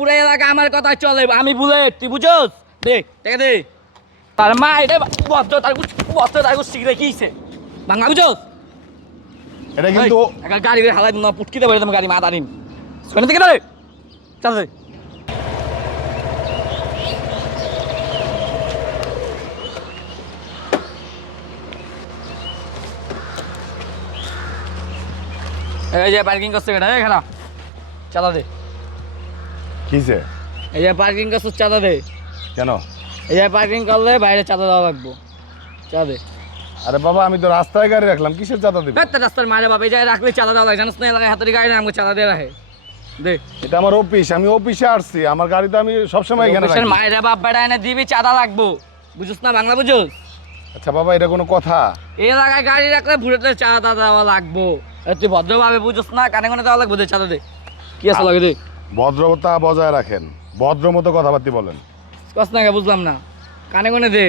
পুরো এলাকা আমার কথা চলে আমি বুলেট তুই বুঝোস? দে দেখে দে। তার মা এটা বদ্ধ তার বদ্ধ তার শিখে কিছে বাংলা বুঝোস? এটা কিন্তু গাড়ি হালাই না পুটকিতে বলে তুমি গাড়ি মা দাঁড়িন শোনে থেকে রে চল এই যে পার্কিং করছে এটা এই খেলা। চালা দে। কিসে এই যে পার্কিং করছে চাঁদা দে। কেন? এই যে পার্কিং করলে বাইরে চাঁদা দেওয়া লাগবো। চাঁদা দে। আরে বাবা আমি তো রাস্তায় গাড়ি রাখলাম কিসের চাঁদা দিবি? একটা রাস্তার মারে বাবা এই জায়গায় রাখলে চাঁদা দেওয়া লাগে জানিস না? এলাকায় হাতের গাড়ি না আমাকে চাঁদা দিয়ে রাখে। দে। এটা আমার অফিস আমি অফিসে আসছি। আমার গাড়ি তো আমি সবসময় এখানে রাখি। মায়ের বাপ বেড়া এনে দিবি চাঁদা লাগবো। বুঝিস না বাংলা বুঝোস? আচ্ছা বাবা এটা কোনো কথা। এলাকায় গাড়ি রাখলে ভুলেতে চাঁদা দেওয়া লাগবো। তুই ভদ্রভাবে বুঝোস না কানে কানে দেওয়া লাগবে দে চাঁদা দে। কি আছে লাগে দে। ভদ্রতা বজায় রাখেন। ভদ্র মতো কথাবার্তি বলেন। কস না বুঝলাম না। কানে কানে দে।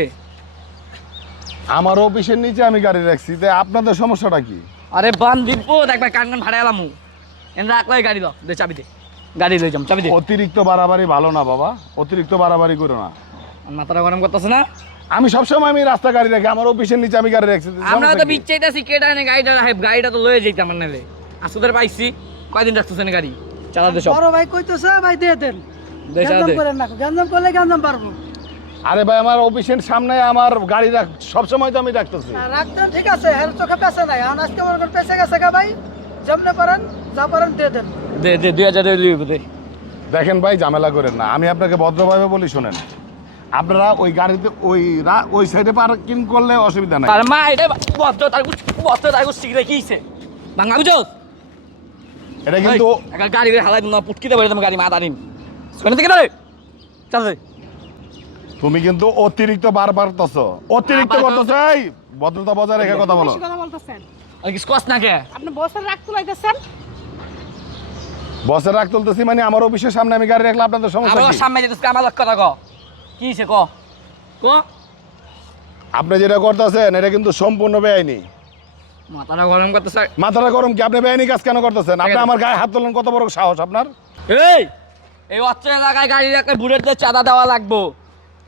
আমার অফিসের নিচে আমি গাড়ি রাখছি তাই আপনাদের সমস্যাটা কি? আরে বান দিব দেখবা কান কান ভাড়া এলাম এনে রাখলে গাড়ি দাও দে চাবি দে। গাড়ি লই যাম চাবি দে। অতিরিক্ত বাড়াবাড়ি ভালো না বাবা অতিরিক্ত বাড়াবাড়ি করো না। মাথাটা গরম করতেছে না? আমি সবসময় আমি রাস্তা গাড়ি রাখি আমার অফিসের নিচে আমি গাড়ি রাখছি আমরা তো বিচ্ছাইতাছি কেটা এনে গাড়িটা গাড়িটা তো লয়ে যাইতাম আমার নেলে আসুদের পাইছি কয়দিন রাখতেছেন গাড়ি? চালা দে সব। বড় ভাই কইতেছে ভাই দিয়ে দেন। গ্যাঞ্জাম করেন না গ্যাঞ্জাম করলে গ্যাঞ্জাম পারব। আরে ভাই আমার অফিসের সামনে আমার গাড়ি রাখ সবসময় তো আমি রাখতেছি। রাখতেন ঠিক আছে এর চোখে পেছে নাই। এখন আজকে মনে করেন পেছে গেছে গা ভাই যেমনে পারেন যা পারেন দিয়ে দেন। দে দে দুই হাজার দিয়ে দে। দেখেন ভাই ঝামেলা করেন না। আমি আপনাকে ভদ্রভাবে বলি শোনেন। আপনারা ওই গাড়িতে ওই ওই সাইডে পার্কিং করলে অসুবিধা নাই। তার মা এটা বদ্ধ তার বদ্ধ তার শিখে কিছে বাংলা বুঝোস এটা কিন্তু গাড়ি হালাই না পুটকিতে বলে তুমি গাড়ি মা দাঁড়িন শোনে থেকে রে তুমি কিন্তু অতিরিক্ত বারবার তছ অতিরিক্ত করতেছ এই ভদ্রতা বজায় রেখে কথা বলো। কথা বলতেছেন। আর কিছু না কে? আপনি বসের রাখ তুলাইতেছেন? বসের রাখ তুলতেছি মানে আমার অফিসের সামনে আমি গাড়ি রাখলে আপনাদের সমস্যা আমার সামনে যেতেছে আমার লক্ষ্য কথা ক কি ক? আপনি যেটা করতেছেন এটা কিন্তু সম্পূর্ণ বেআইনি। মাথাটা গরম করতেছে। মাথাটা গরম কি? আপনি বেআইনি কাজ কেন করতেছেন? আপনি আমার গায়ে হাত তোলেন কত বড় সাহস আপনার? এই! এই অত্র এলাকায় গাড়ি রাখলে বুলেটদের চাঁদা দেওয়া লাগবো।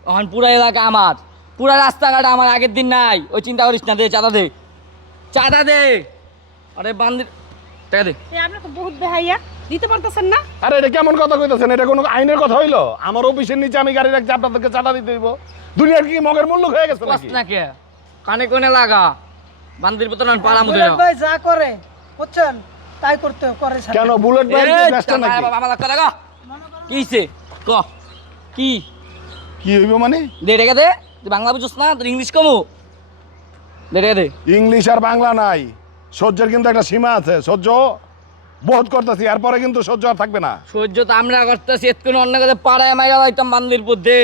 এখন পুরো এলাকা আমার। পুরো রাস্তাঘাট আমার আগের দিন নাই। ওই চিন্তা করিস না দে চাঁদা দে। চাঁদা দে! আরে বান্দির টাকা দে। আপনি তো বহুত বেহাইয়া। দিতে পারতেছেন না? আরে এটা কেমন কথা কইতেছেন? এটা কোনো আইনের কথা হইল? আমার অফিসের নিচে আমি গাড়ি রাখছি আপনাদেরকে চাঁদা দিতে দিব দুনিয়ার কি মগের মূল্য হয়ে গেছে নাকি? না কানে কোনে লাগা। বান্দির ভাই যা করে বুঝছেন? তাই করতে করে। কেন বুলেট ভাই ব্যস্ত নাকি? আমার লক্ষ্য দেখা কি ক? কি? কি হইব মানে? দে রেখে দে। তুই বাংলা বুঝছ না তোর ইংলিশ কমু। দে রেখে দে। ইংলিশ আর বাংলা নাই। সহ্যের কিন্তু একটা সীমা আছে। সহ্য বহুত করতেছি এরপরে কিন্তু সহ্য আর থাকবে না। সহ্য তো আমরা করতেছি এতক্ষণ অন্য কাছে পাড়ায় মাইরা লাইতাম বান্দির বুদ্ধে।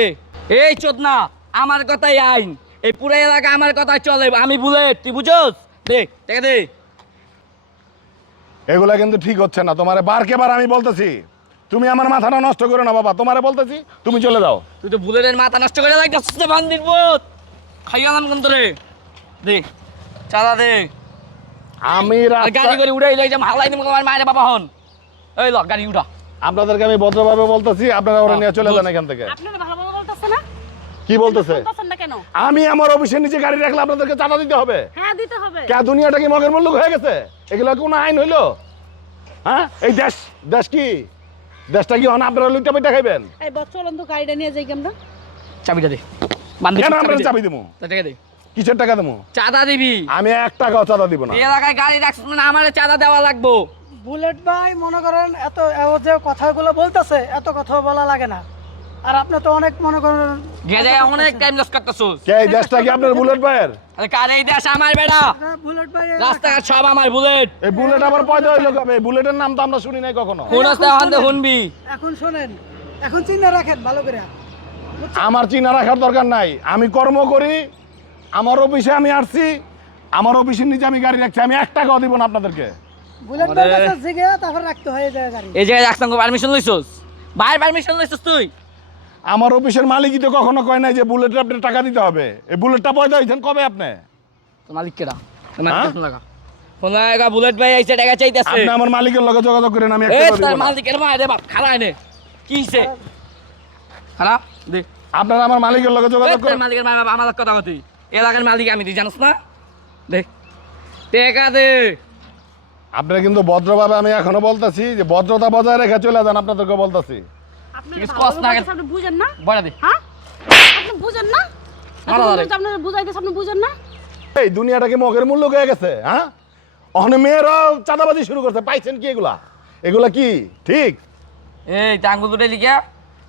এই চোদ না আমার কথাই আইন। এই পুরো এলাকা আমার কথাই চলে আমি বুলেট তুই বুঝোস? দেখে দে। এগুলা কিন্তু ঠিক হচ্ছে না তোমারে বারকে বার আমি বলতেছি। তুমি আমার মাথাটা নষ্ট করো না বাবা তোমারে বলতেছি তুমি চলে যাও। তুই তো বুলেটের মাথা নষ্ট করে লাগতেছিস না বান্দির বুত খাইয়ালাম কিন্তু রে। দে চালা দে। আমি আর গাড়ি করে উড়াই লই যাম হালাই দিম তোমার মায়ের বাবা হন। এই ল গাড়ি উঠা। আপনাদেরকে আমি ভদ্রভাবে বলতেছি আপনারা ওরা নিয়ে চলে যান এখান থেকে। আপনারা ভালো ভালো বলতেছে না? কি বলতেছে? না আমি আমার অফিসের নিচে গাড়ি রাখলে আপনাদেরকে চাঁদা দিতে হবে। হ্যাঁ দিতে হবে। কে দুনিয়াটা কি মগের মূল্য হয়ে গেছে? এগুলো কোনো আইন হইল? হ্যাঁ? এই দেশ দেশ কি? দেশটা কি হন আপনারা লুইটা পেটা খাইবেন? এই বচলন তো গাড়িটা নিয়ে যাই আমরা? চাবিটা দে। বান্দির কেন আমরা চাবি চাবি দেবো টাকা দে। কিসের টাকা দেবো চাঁদা দিবি। আমি এক টাকাও চাঁদা দিব না। এই এলাকায় গাড়ি রাখছিস মানে আমার চাঁদা দেওয়া লাগবো। বুলেট ভাই মনে করেন এত যে কথাগুলো বলতেছে এত কথা বলা লাগে না। আর আপনি তো অনেক মনে করেন গেজে অনেক টাইম লস করতেছস? কে এই দেশটা কি আপনার বুলেট ভাইয়ের আরে কার এই দেশ? আমার আপনারা বুলেট ভাই রাস্তাঘাট সব আমার বুলেট এই বুলেট আবার পয়দা হইল কবে? বুলেটের নাম তো আমরা শুনি নাই কখনো। কোন রাস্তা হন শুনবি। এখন শোনেন। এখন চিন্তা রাখেন ভালো করে। আমার চিনা রাখার দরকার নাই। আমি কর্ম করি আমার অফিসে আমি আসছি আমার অফিসের নিচে আমি গাড়ি রাখছি। আমি এক টাকাও দিব না আপনাদেরকে। বুলেট ভাই আরে। কাছে জিগে তারপর রাখতে হয় এই জায়গায় গাড়ি। এই জায়গায় রাখতাম পারমিশন লইছস? ভাই পারমিশন লইছস তুই? আমার অফিসের মালিকই তো কখনো কয় নাই যে বুলেটের আপনি টাকা দিতে হবে। এই বুলেটটা পয়দা হয়েছেন কবে আপনি? তো মালিক কেডা? হ্যাঁ? লাগা। ফোন লাগা বুলেট ভাই আইছে টাকা চাইতেছে। আপনি আমার মালিকের লগে যোগাযোগ করেন আমি একটা তার মালিকের মা রে বাপ খালা এনে। কি হইছে? খারাপ দে। আপনারা আমার মালিকের লগে যোগাযোগ করেন। মালিকের মা বাবা আমার কথা কথি এলাকার মালিক আমি তুই জানিস না? দেখ টেকা দে। আপনারা কিন্তু ভদ্রভাবে আমি এখনও বলতেছি যে ভদ্রতা বজায় রেখে চলে যান আপনাদেরকে বলতেছি। আপনি বুঝেন না? বড়া দে। হ্যাঁ? আপনি বুঝেন না? ভালো, ভালো। আপনি বুঝেন না? এই দুনিয়াটা মগের মূল্য হয়ে গেছে হ্যাঁ? অহনে মেয়েরাও চাঁদাবাজি শুরু করছে পাইছেন কি এগুলা? এগুলা কি? ঠিক? এই আঙ্গুল দুটো লিখা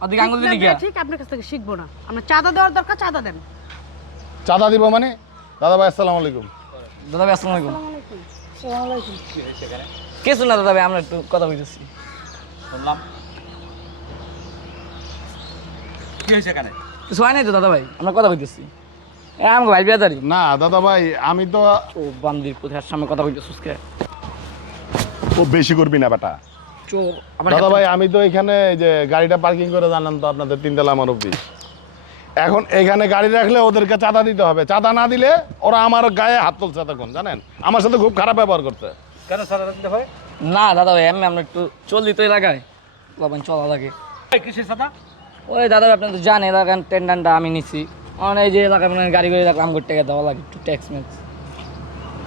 ওদিকে আঙ্গুল দিয়ে লিখা ঠিক আপনার কাছ থেকে শিখব না। আমরা চাঁদা দেওয়ার দরকার চাঁদা দেন। চাঁদা দিব মানে? দাদা ভাই আসসালামু আলাইকুম। দাদা ভাই আসসালামু আলাইকুম। আসসালামু আলাইকুম। কিছু না দাদা ভাই? আমরা একটু কথা বলতেছি। শুনলাম। কি হয়েছে এখানে? কিছু হয় নাই তো দাদা ভাই আমরা কথা বলতেছি এ আমাকে ভাই বিয়াদারি না দাদা ভাই আমি তো ও বান্দির কোথায়? সামনে কথা বলতেছিস কে? খুব বেশি করবি না বেটা। দাদা ভাই আমি তো এখানে যে গাড়িটা পার্কিং করে জানান তো আপনাদের তিনতলা আমার অফিস। এখন এখানে গাড়ি রাখলে ওদেরকে চাঁদা দিতে হবে। চাঁদা না দিলে ওরা আমার গায়ে হাত তুলছে তখন জানেন? আমার সাথে খুব খারাপ ব্যবহার করছে। কেন স্যার দিতে হয়? না দাদা ভাই আমি আমরা একটু চলি তো এলাকায়। বাবা চলা লাগে। কিসের সাদা ওই দাদা ভাই আপনি তো জানেন এলাকার টেন্ডারটা আমি নিছি। এই যে এলাকায় মানে গাড়ি করে রাখলাম করে টাকা দেওয়া লাগে একটু ট্যাক্স ম্যাক্স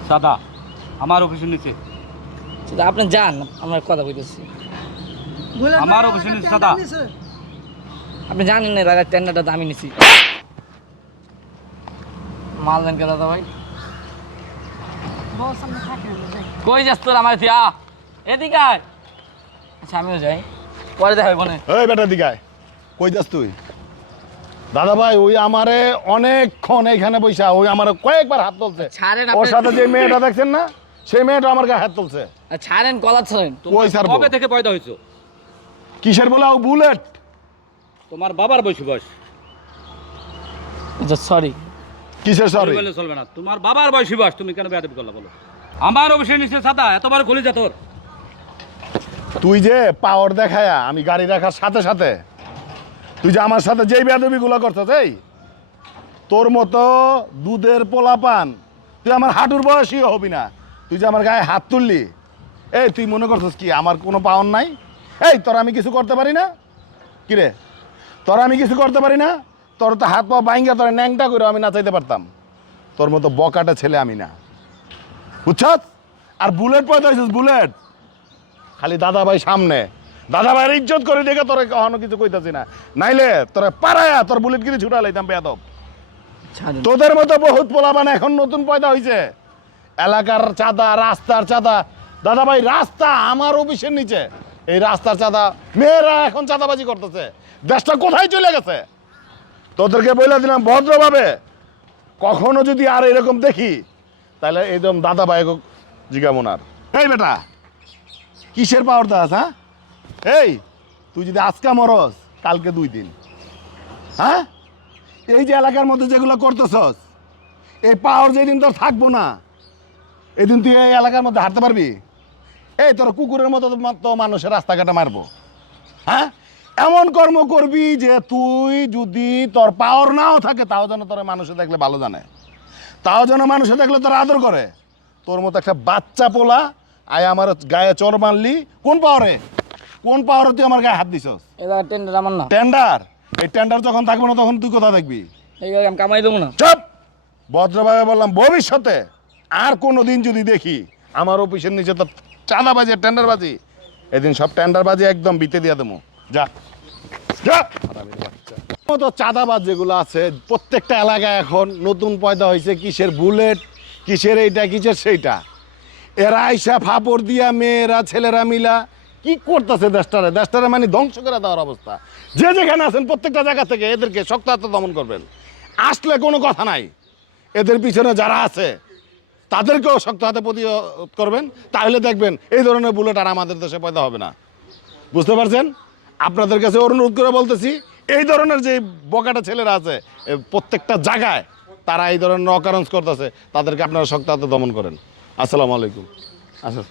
সাদা আমার অফিসের নিচে। সেটা আপনি যান আমরা কথা বলতেছি আমার অবশ্যই আমাকে সাদা। আপনি জানেন না এলাকার টেন্ডারটা আমি নিছি। মাল দেন কে দাদা ভাই। কই যাস তোর আমার থিয়া এদিকে আয়। আচ্ছা আমিও যাই। পরে দেখা হবে বনে এই বেটা দিকায় কই যাস তুই? দাদা ভাই ওই আমারে অনেকক্ষণ এখানে বৈশা ওই আমার কয়েকবার হাত তুলছে। ছাড়েন ওর সাথে যে মেয়েটা দেখছেন না সেই মেয়েটা আমার গায়ে হাত তুলছে। আর ছাড়েন কলা ছাড়েন ওই ছাড়বো? কবে থেকে পয়দা হয়েছো কিসের বলে ও বুলেট? তোমার বাবার বয়সী বয়স। আচ্ছা সরি কিসের সরি বললে চলবে না। তোমার বাবার বয়সী বয়স তুমি কেন বেয়াদবি করলা বলো। আমার অফিসের নিচে সাদা এতবার খুলে যা তোর। তুই যে পাওয়ার দেখায়া আমি গাড়ি রাখার সাথে সাথে তুই যে আমার সাথে যেই বেয়াদবিগুলো করছিস, এই? তোর মতো দুধের পোলা পান তুই আমার হাঁটুর বয়সী হবি না। তুই যে আমার গায়ে হাত তুললি, এই, তুই মনে করছিস কি আমার কোনো পাওয়ার নাই? এই, তোর আমি কিছু করতে পারি না? কিরে? তোর আমি কিছু করতে পারি না? তোর তো হাত পা বাইঙ্গা তোর ন্যাংটা করে আমি নাচাইতে পারতাম। তোর মতো বকাটা ছেলে আমি না। বুঝছস? আর বুলেট পয়দা বুলেট। খালি দাদা ভাই সামনে। দাদা ভাইয়ের ইজ্জত করে দেখে তোরা কখনো কিছু কইতাছি না। নাইলে তোরা পারায়া তোর বুলেট গিরি ছুটা লাইতাম বেয়াদব তোদের মতো বহুত পোলাবান এখন নতুন পয়দা হয়েছে এলাকার চাঁদা রাস্তার চাঁদা। দাদা ভাই রাস্তা আমার অফিসের নিচে। এই রাস্তার চাঁদা মেয়েরা এখন চাঁদাবাজি করতেছে। দেশটা কোথায় চলে গেছে? তোদেরকে বলে দিলাম ভদ্রভাবে। কখনো যদি আর এরকম দেখি তাহলে একদম দাদা ভাই জিগামোনার এই বেটা কিসের পাওয়ার দাস হ্যাঁ? এই, তুই যদি আজকে মরস, কালকে দুই দিন। হ্যাঁ? এই যে এলাকার মধ্যে যেগুলো করতেছস, এই পাওয়ার যেদিন তোর থাকব না, এদিন তুই এই এলাকার মধ্যে হাঁটতে পারবি? এই তোর কুকুরের মতো তো মানুষের রাস্তাঘাটে মারবো। হ্যাঁ? এমন কর্ম করবি যে তুই যদি তোর পাওয়ার নাও থাকে, তাও যেন তোর মানুষে দেখলে ভালো জানে। তাও যেন মানুষে দেখলে তোর আদর করে। তোর মতো একটা বাচ্চা পোলা, আয় আমার গায়ে চর মারলি, কোন পাওয়ারে? কোন পাওয়ার তুই আমার গায়ে হাত দিছস? এলাকার টেন্ডার আমার না। টেন্ডার এই টেন্ডার যখন থাকবে না তখন তুই কোথা দেখবি এই আমি কামাই দেবো না। চুপ! ভদ্রভাবে বললাম ভবিষ্যতে আর কোনো দিন যদি দেখি আমার অফিসের নিচে তো চাঁদাবাজি আর টেন্ডারবাজি এদিন সব টেন্ডার টেন্ডারবাজি একদম বিতে দিয়ে দেবো। যা। যা! তো চাঁদাবাজ যেগুলো আছে প্রত্যেকটা এলাকায় এখন নতুন পয়দা হয়েছে কিসের বুলেট কিসের এইটা কিসের সেইটা। এরা আইসা ফাপড় দিয়া মেয়েরা ছেলেরা মিলা কি করতেছে দেশটারে? দেশটারে মানে ধ্বংস করে দেওয়ার অবস্থা। যে যেখানে আছেন প্রত্যেকটা জায়গা থেকে এদেরকে শক্ত হাতে দমন করবেন। আসলে কোনো কথা নাই। এদের পিছনে যারা আছে, তাদেরকেও শক্ত হাতে প্রতিরোধ করবেন। তাহলে দেখবেন এই ধরনের বুলেট আর আমাদের দেশে পয়দা হবে না। বুঝতে পারছেন? আপনাদের কাছে অনুরোধ করে বলতেছি, এই ধরনের যে বকাটা ছেলেরা আছে প্রত্যেকটা জায়গায় তারা এই ধরনের অকারেন্স করতেছে, তাদেরকে আপনারা শক্ত হাতে দমন করেন। আসসালামু আলাইকুম। আচ্ছা।